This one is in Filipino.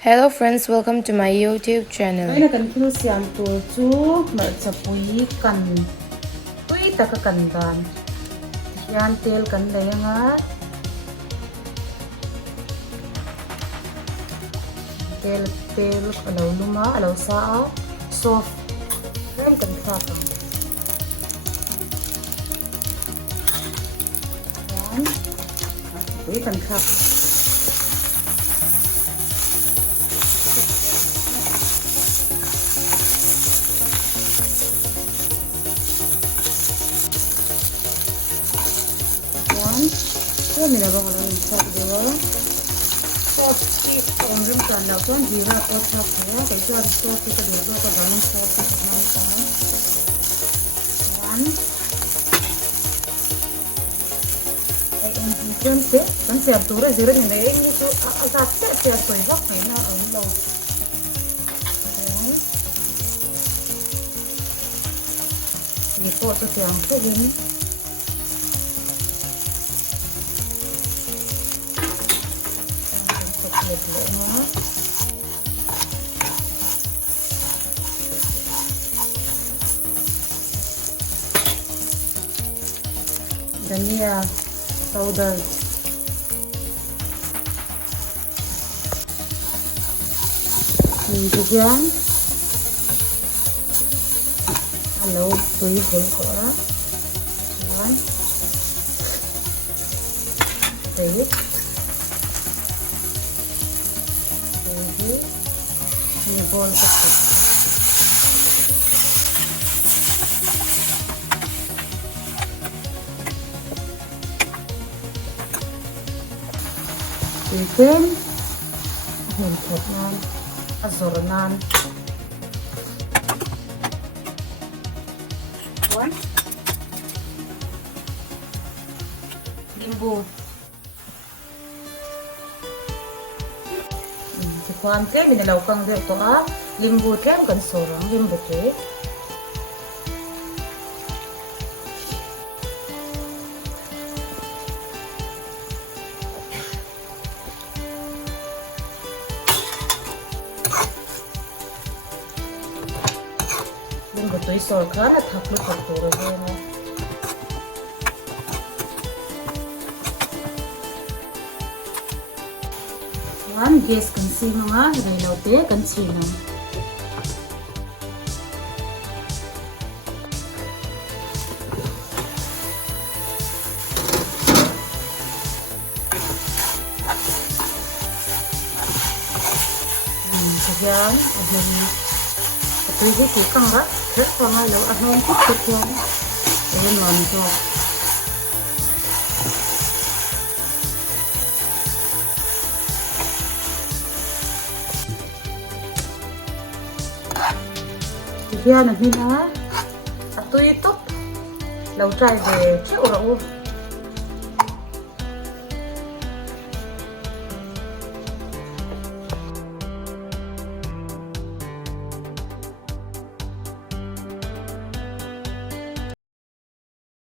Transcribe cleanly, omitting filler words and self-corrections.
Hello friends, welcome to my YouTube channel. Ay na kan thil siam tur chu mar chapui kan tui ta ka kan dan hian tel kan leanga tel alo luma alo sa soft rem kan kha ka yan chapui kan khaก็มีอะไรบ้างเราชอบดูชอบที่องค์เรื่องการเราก็ดีว่าก็ชอบแค่แต่ชอบที่กระดูกก็ร้อนชอบที่ทำกันวันไอเอ็มเพื่อนเป๊ะมันเสียบตัวเลยสิเรื่องอย่างไรนี่คืออากาศเสียบสวยก็ไหนนะเรานี่โคตรจะเสียงแค่ยินเล็กเลยนะดานิยาพาวเดอร์นี่ทุกอย่างฮัลโหลตัวอีกคนก็วันเฮ้ยini bol kecil. Ikan, hentoknan, azornan. Wan, limbu. Kwan te minalaw kang dito limbu kem kan sorang limbu te limbu to isor kana thaplu thaplu re na One gas kan sino nga hilaw te kan sino. Kemudian itu je tikang ba, terus sama lo ahong kit yang ini mantap. Yan na hina. At ito, lau trai về chịu rau.